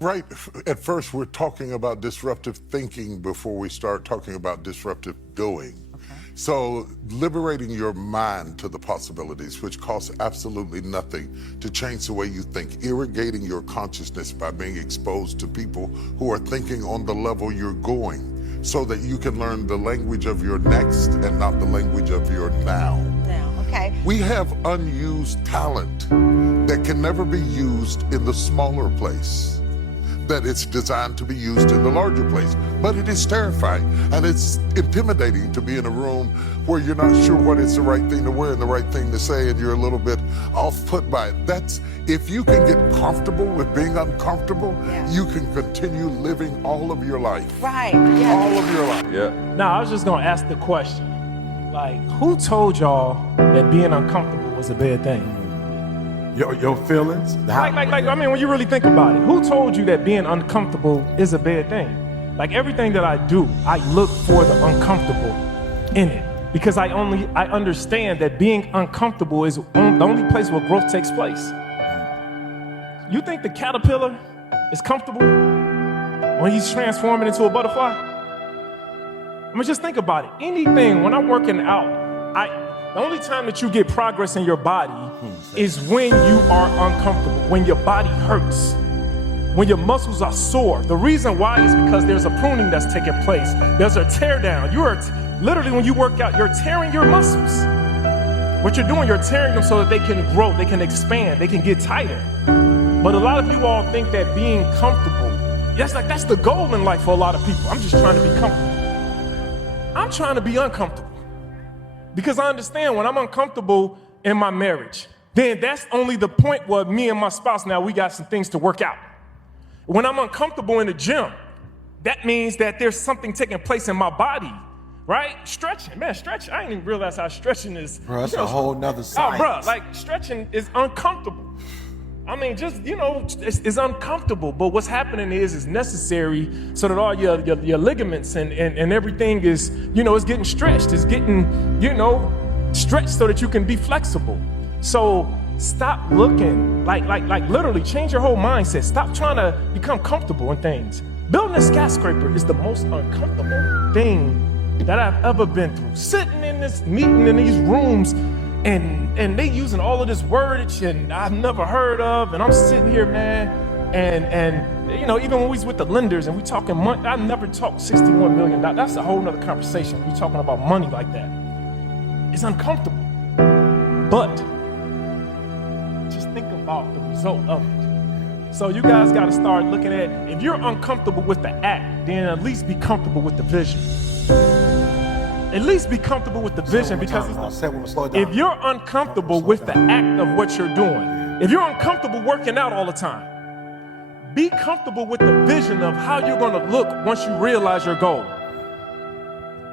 Right. At first, we're talking about disruptive thinking before we start talking about disruptive doing. Okay. So liberating your mind to the possibilities, which costs absolutely nothing to change the way you think, irrigating your consciousness by being exposed to people who are thinking on the level you're going, so that you can learn the language of your next and not the language of your now. Now, okay. We have unused talent that can never be used in the smaller place, that it's designed to be used in the larger place. But it is terrifying and it's intimidating to be in a room where you're not sure what is the right thing to wear and the right thing to say, and you're a little bit off put by it. That's, if you can get comfortable with being uncomfortable, Yeah. you can continue living all of your life. Right. Yeah. All of your life. Yeah. Now, I was just gonna ask the question, like, who told y'all that being uncomfortable was a bad thing? Your feelings? I mean, when you really think about it, who told you that being uncomfortable is a bad thing? Like, everything that I do, I look for the uncomfortable in it, because I understand that being uncomfortable is the only place where growth takes place. You think the caterpillar is comfortable when he's transforming into a butterfly? I mean, just think about it. Anything, when I'm working out, the only time that you get progress in your body is when you are uncomfortable, when your body hurts, when your muscles are sore. The reason why is because there's a pruning that's taking place. There's a tear down. You are literally, when you work out, you're tearing your muscles. What you're doing, you're tearing them so that they can grow, they can expand, they can get tighter. But a lot of you all think that being comfortable, that's the goal in life for a lot of people. I'm just trying to be comfortable. I'm trying to be uncomfortable. Because I understand when I'm uncomfortable in my marriage, then that's only the point where me and my spouse, now we got some things to work out. When I'm uncomfortable in the gym, that means that there's something taking place in my body, right? Stretching, man, stretching. I didn't even realize how stretching is. Bro, that's a whole nother Oh, science. bro, like stretching is uncomfortable. I mean, just, it's uncomfortable, but what's happening is necessary so that all your ligaments and everything is, it's getting stretched. It's getting, stretched so that you can be flexible. So stop looking, like literally change your whole mindset. Stop trying to become comfortable in things. Building a skyscraper is the most uncomfortable thing that I've ever been through. Sitting in this meeting in these rooms, and they using all of this wordage and I've never heard of, and I'm sitting here, man, and even when we was with the lenders and we talking money, I never talked $61 million. That's a whole nother conversation. We talking about money like that. It's uncomfortable, but just think about the result of it. So you guys got to start looking at, if you're uncomfortable with the act, then at least be comfortable with the vision. At least be comfortable with the vision, because if you're uncomfortable with the act of what you're doing, if you're uncomfortable working out all the time, be comfortable with the vision of how you're going to look once you realize your goal.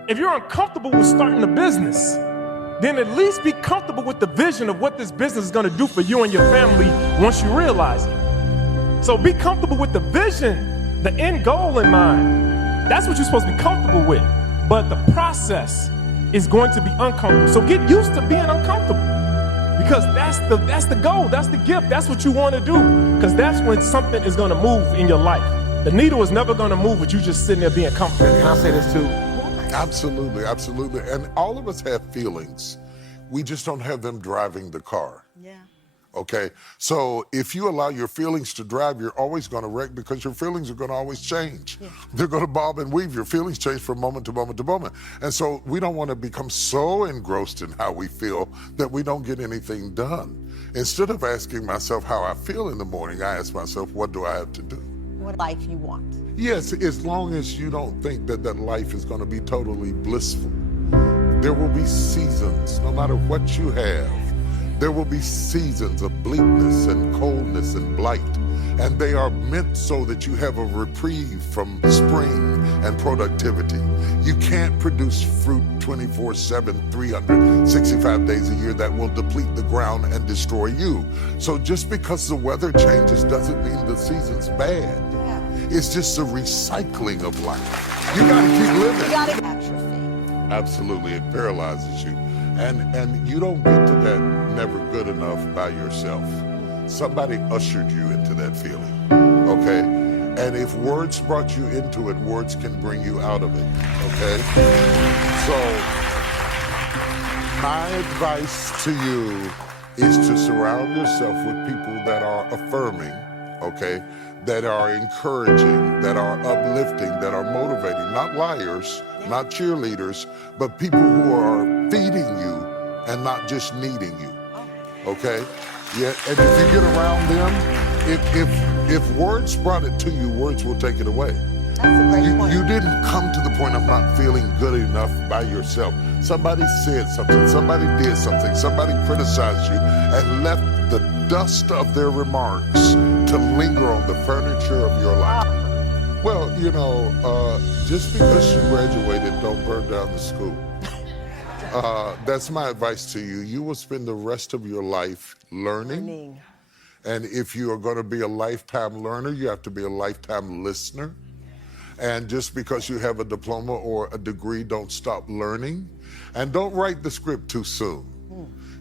If you're uncomfortable with starting a business, then at least be comfortable with the vision of what this business is going to do for you and your family once you realize it. So be comfortable with the vision, the end goal in mind. That's what you're supposed to be comfortable with. But the process is going to be uncomfortable. So get used to being uncomfortable, because that's the goal, that's the gift, that's what you want to do, because that's when something is going to move in your life. The needle is never going to move with you just sitting there being comfortable. Can I say this too? Absolutely, absolutely. And all of us have feelings. We just don't have them driving the car. Yeah. Okay, so if you allow your feelings to drive, you're always going to wreck, because your feelings are going to always change. Yeah. They're going to bob and weave. Your feelings change from moment to moment to moment. And so we don't want to become so engrossed in how we feel that we don't get anything done. Instead of asking myself how I feel in the morning, I ask myself, what do I have to do? What life you want. Yes, as long as you don't think that life is going to be totally blissful. There will be seasons, no matter what you have. There will be seasons of bleakness and coldness and blight, and they are meant so that you have a reprieve from spring and productivity. You can't produce fruit 24/7, 365 days a year that will deplete the ground and destroy you. So just because the weather changes doesn't mean the season's bad. Yeah. It's just a recycling of life. You gotta keep living. You gotta atrophy. Absolutely, it paralyzes you. And you don't get to that never good enough by yourself. Somebody ushered you into that feeling, okay? if words brought you into it, words can bring you out of it, okay? So my advice to you is to surround yourself with people that are affirming, okay? That are encouraging, that are uplifting, that are motivating, not liars, not cheerleaders, but people who are feeding you and not just needing you, okay? Yeah, and if you get around them, if words brought it to you, words will take it away. That's a great point. You didn't come to the point of not feeling good enough by yourself. Somebody said something, somebody did something, somebody criticized you and left the dust of their remarks to linger on the furniture of your life. Well, you know, just because you graduated, don't burn down the school. That's my advice to you. You will spend the rest of your life learning. And if you are going to be a lifetime learner, you have to be a lifetime listener. And just because you have a diploma or a degree, don't stop learning. And don't write the script too soon.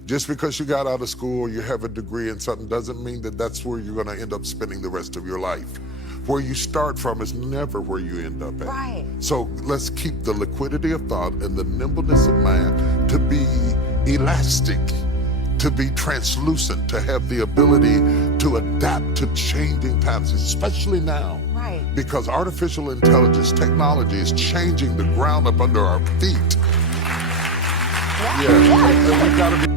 Just because you got out of school or you have a degree in something doesn't mean that that's where you're going to end up spending the rest of your life. Where you start from is never where you end up at. Right. So let's keep the liquidity of thought and the nimbleness of mind to be elastic, to be translucent, to have the ability to adapt to changing times, especially now. Right. Because artificial intelligence, technology is changing the ground up under our feet. And we gotta be.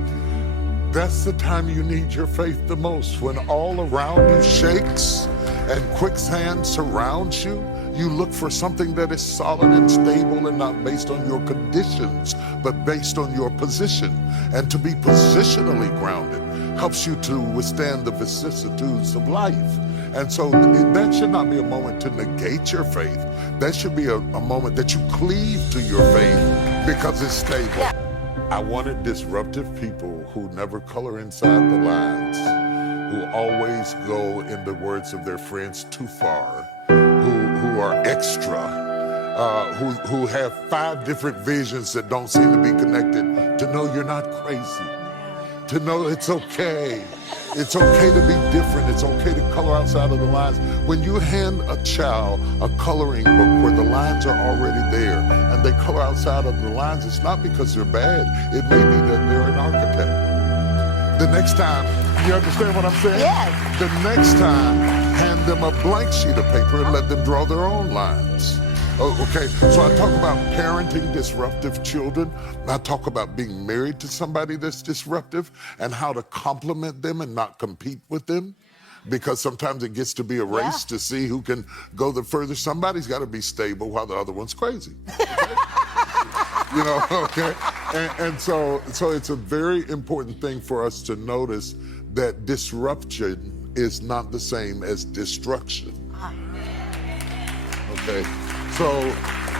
That's the time you need your faith the most. When all around you shakes and quicksand surrounds you, you look for something that is solid and stable and not based on your conditions, but based on your position. And to be positionally grounded helps you to withstand the vicissitudes of life. And so that should not be a moment to negate your faith. That should be a moment that you cleave to your faith because it's stable. Yeah. I wanted disruptive people who never color inside the lines, who always go, in the words of their friends, too far, who are extra, who have 5 different visions that don't seem to be connected, to know you're not crazy, to know it's okay. It's okay to be different. It's okay to color outside of the lines. When you hand a child a coloring book where the lines are already there and they color outside of the lines, it's not because they're bad. It may be that they're an architect. The next time, you understand what I'm saying? Yes. The next time, hand them a blank sheet of paper and let them draw their own lines. Oh, okay, so I talk about parenting disruptive children. I talk about being married to somebody that's disruptive and how to compliment them and not compete with them. Because sometimes it gets to be a race to see who can go the furthest. Somebody's got to be stable while the other one's crazy. Okay? You know, okay? And so it's a very important thing for us to notice that disruption is not the same as destruction. Okay?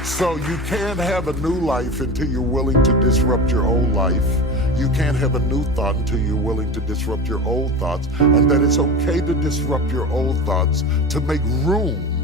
So you can't have a new life until you're willing to disrupt your old life. You can't have a new thought until you're willing to disrupt your old thoughts. And that it's okay to disrupt your old thoughts to make room